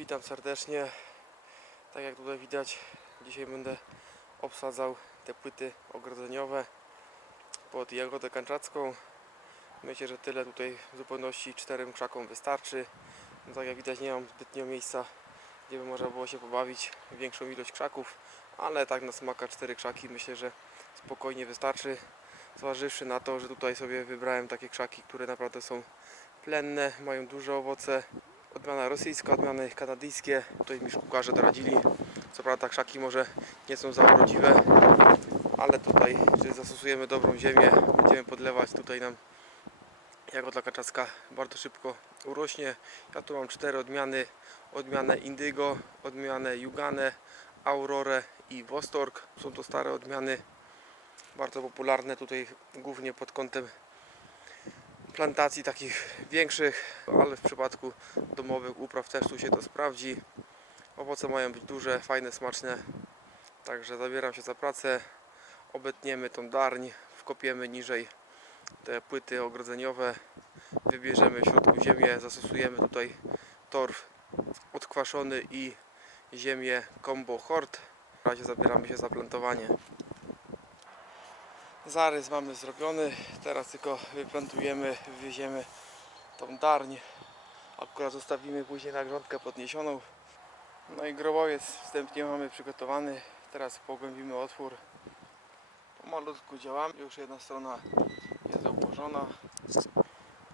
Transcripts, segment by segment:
Witam serdecznie. Tak jak tutaj widać, dzisiaj będę obsadzał te płyty ogrodzeniowe pod jagodę kanczacką. Myślę, że tyle tutaj w zupełności czterem krzakom wystarczy. No, tak jak widać nie mam zbytnio miejsca, gdzie by można było się pobawić większą ilość krzaków, ale tak na smaka cztery krzaki myślę, że spokojnie wystarczy. Zważywszy na to, że tutaj sobie wybrałem takie krzaki, które naprawdę są plenne, mają duże owoce, odmiana rosyjska, odmiany kanadyjskie. Tutaj mi szkółkarze doradzili. Co prawda krzaki może nie są za urodziwe, ale tutaj, czy zastosujemy dobrą ziemię, będziemy podlewać, tutaj nam jagoda kaczacka bardzo szybko urośnie. Ja tu mam cztery odmiany. Odmianę Indygo, odmianę Jugane, Aurorę i Wostorg. Są to stare odmiany, bardzo popularne tutaj głównie pod kątem plantacji takich większych, ale w przypadku domowych upraw też tu się to sprawdzi. Owoce mają być duże, fajne, smaczne. Także zabieram się za pracę. Obetniemy tą darń, wkopiemy niżej te płyty ogrodzeniowe. Wybierzemy w środku ziemię, zastosujemy tutaj torf odkwaszony i ziemię combo hort. W razie zabieramy się za plantowanie. Zarys mamy zrobiony, teraz tylko wyplantujemy, wywieziemy tą darń. Akurat zostawimy później na grządkę podniesioną. No i grobowiec wstępnie mamy przygotowany. Teraz pogłębimy otwór. Pomalutku działamy, już jedna strona jest obłożona.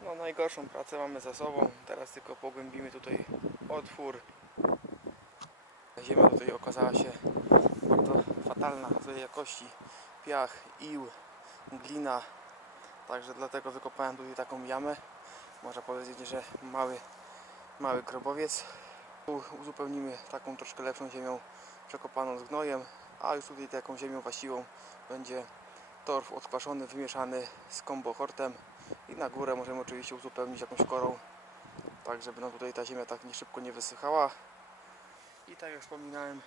No najgorszą pracę mamy za sobą. Teraz tylko pogłębimy tutaj otwór. Ziemia tutaj okazała się bardzo fatalna złej jakości. Piach, ił, glina. Także dlatego wykopałem tutaj taką jamę. Można powiedzieć, że mały, mały grobowiec. Tu uzupełnimy taką troszkę lepszą ziemią przekopaną z gnojem, a już tutaj taką ziemią właściwą będzie torf odkwaszony, wymieszany z kombohortem i na górę możemy oczywiście uzupełnić jakąś korą, tak żeby nam tutaj ta ziemia tak nie szybko nie wysychała. I tak jak wspominałem,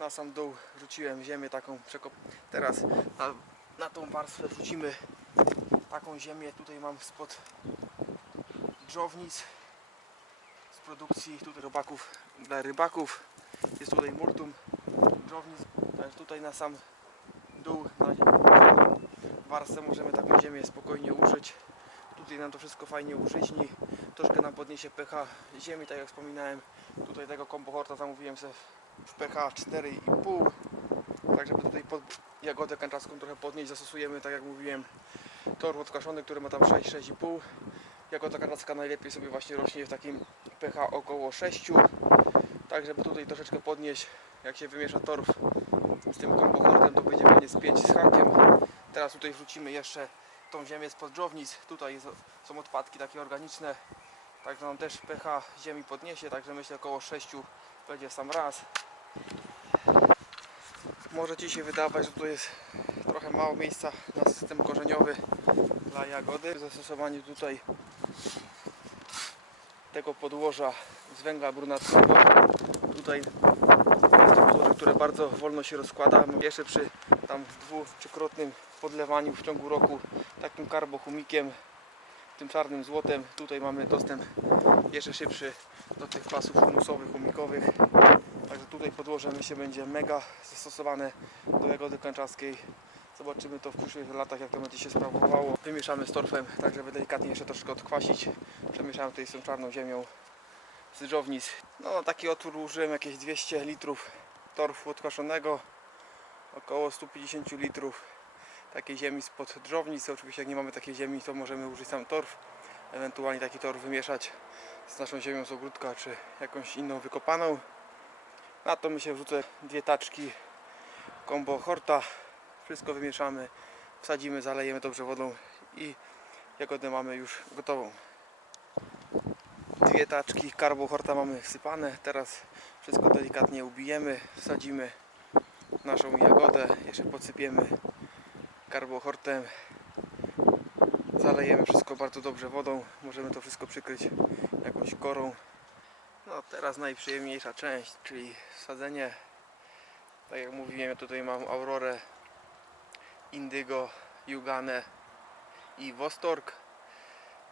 na sam dół wrzuciłem ziemię taką przekop. Teraz na, na tą warstwę wrzucimy taką ziemię. Tutaj mam spod drzownic z produkcji tutaj robaków dla rybaków. Jest tutaj multum drzownic. Także tutaj na sam dół na warstwę możemy taką ziemię spokojnie użyć. Tutaj nam to wszystko fajnie użyźni. Troszkę nam podniesie pH ziemi, tak jak wspominałem. Tutaj tego kombohorta zamówiłem sobie w pH 4,5 tak żeby tutaj pod jagodę kanczacką trochę podnieść zastosujemy tak jak mówiłem tor odkwaszony, który ma tam 6-6,5 jagoda kanczacka najlepiej sobie właśnie rośnie w takim pH około 6 tak żeby tutaj troszeczkę podnieść jak się wymiesza torf z tym kombohortem to będzie pewnie z 5 z hakiem. Teraz tutaj wrzucimy jeszcze tą ziemię spod drzownic tutaj są odpadki takie organiczne Także on też pH ziemi podniesie, także myślę około 6 będzie sam raz. Może Ci się wydawać, że tu jest trochę mało miejsca na system korzeniowy dla jagody. Zastosowanie tutaj tego podłoża z węgla brunatnego. Tutaj jest to podłoże, które bardzo wolno się rozkłada. Jeszcze przy tam dwu, trzykrotnym podlewaniu w ciągu roku takim karbochumikiem tym czarnym złotem. Tutaj mamy dostęp jeszcze szybszy do tych pasów humusowych, humikowych. Tutaj podłoże myślę będzie mega zastosowane do jagody kanczackiej. Zobaczymy to w przyszłych latach jak to będzie się sprawowało. Wymieszamy z torfem, tak żeby delikatnie jeszcze troszkę odkwasić. Przemieszamy tutaj z tą czarną ziemią z dżownic. No taki otwór użyłem jakieś 200 litrów torfu odkwaszonego. Około 150 litrów takiej ziemi spod drzownic. Oczywiście jak nie mamy takiej ziemi, to możemy użyć sam torf. Ewentualnie taki torf wymieszać z naszą ziemią z ogródka, czy jakąś inną wykopaną. Na to my się wrzucę dwie taczki combo horta. Wszystko wymieszamy, wsadzimy, zalejemy dobrze wodą i jagodę mamy już gotową. Dwie taczki carbo horta mamy wsypane. Teraz wszystko delikatnie ubijemy, wsadzimy naszą jagodę, jeszcze podsypiemy karbohortem. Zalejemy wszystko bardzo dobrze wodą. Możemy to wszystko przykryć jakąś korą. No teraz najprzyjemniejsza część, czyli wsadzenie. Tak jak mówiłem, ja tutaj mam Aurorę, Indygo, Jugane i Wostorg.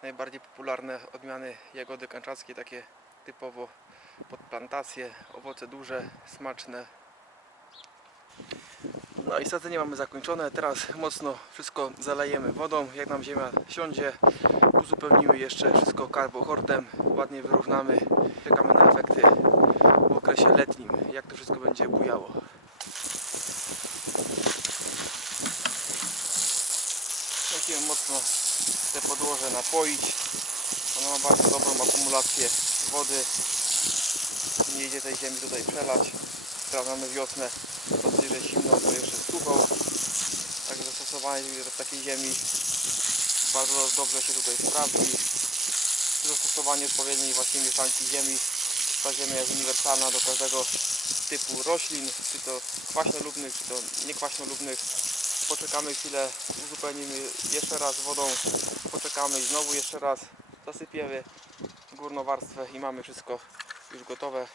Najbardziej popularne odmiany jagody kanczackiej, takie typowo pod plantację. Owoce duże, smaczne. No i sadzenie mamy zakończone. Teraz mocno wszystko zalejemy wodą. Jak nam ziemia siądzie, uzupełnimy jeszcze wszystko karbohortem. Ładnie wyrównamy. Czekamy na efekty w okresie letnim, jak to wszystko będzie bujało. Musimy mocno te podłoże napoić. Ono ma bardzo dobrą akumulację wody. Nie idzie tej ziemi tutaj przelać. Sprawdzamy wiosnę, że zimno, to jeszcze sucho. Także zastosowanie takiej ziemi bardzo dobrze się tutaj sprawdzi. Zastosowanie odpowiedniej właśnie mieszanki ziemi. Ta ziemia jest uniwersalna do każdego typu roślin, czy to kwaśnolubnych, czy to niekwaśnolubnych. Poczekamy chwilę, uzupełnimy jeszcze raz wodą, poczekamy i znowu jeszcze raz zasypiemy górną warstwę i mamy wszystko już gotowe.